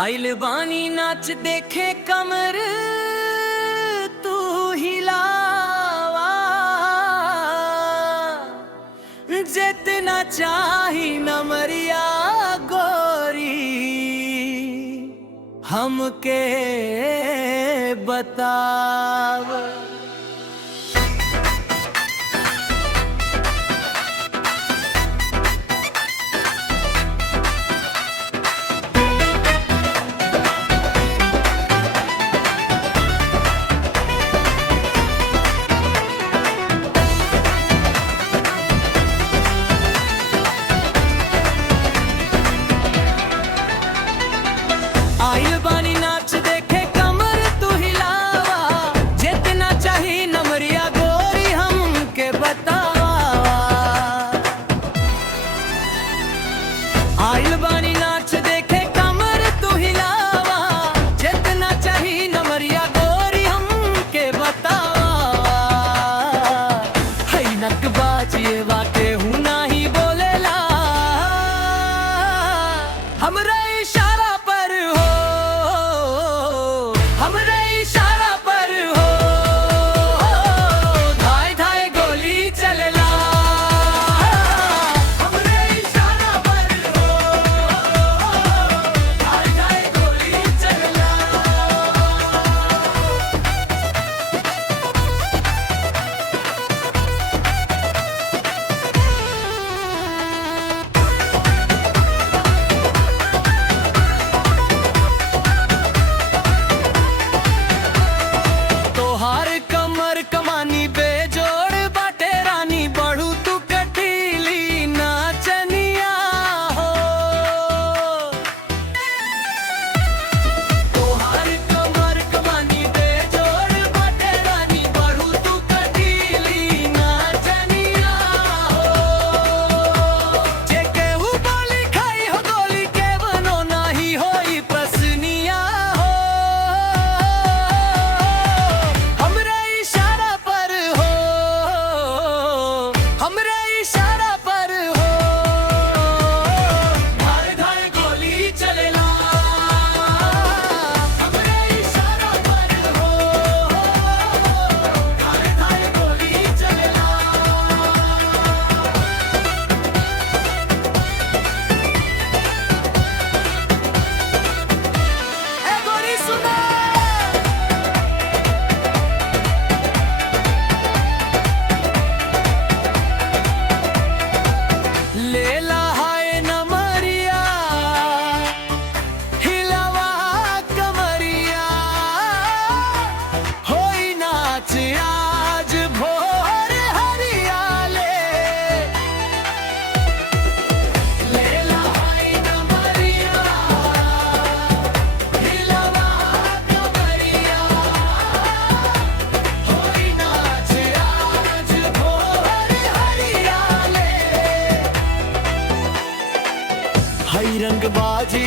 आइल बानी नाच देखे कमर तू हिलावा, जितना चाही नमरिया गोरी हमके बताव। आइल बानी नाच देखे कमर तू हिलावा, जितना चाही नमरिया गोरी हमके बतावा। आइल बानी नाच देखे कमर तू हिलावा, जितना चाही नमरिया गोरी हमके बतावा। है नकबाज ये बातें हूँ नाही बोलेला, हमरा इशारा पर हो, हमरे इशारा पर हो, धाय धाय गोली चलेला। हमरे इशारा पर हो, धाय धाय गोली चलेला। तोहार कमर कमानी बेजोड़ बाटे रानी, बढ़ू तू कटीली नाचनिया हो। तोहार कमर कमानी बेजोड़ बाटे रानी, बढ़ू तू कटीली नाचनिया हो। जे केहू बोली खाई हो गोली के बनो नाही होई प्रसनिया हो। हमरे इशारा पर हो, हमरे इशारा पर हो, धाय धाय गोली चलेला। हमरे इशारा पर हो, धाय धाय गोली चलेला। ए गोरी सुना, लेला हाय नमरिया, हिलावा कमरिया, होई नाच आज भोर हरियाले। लेला हाय नमरिया, हिलावा कमरिया, होई नाच आज भोर हरियाले। हई रंग बाजी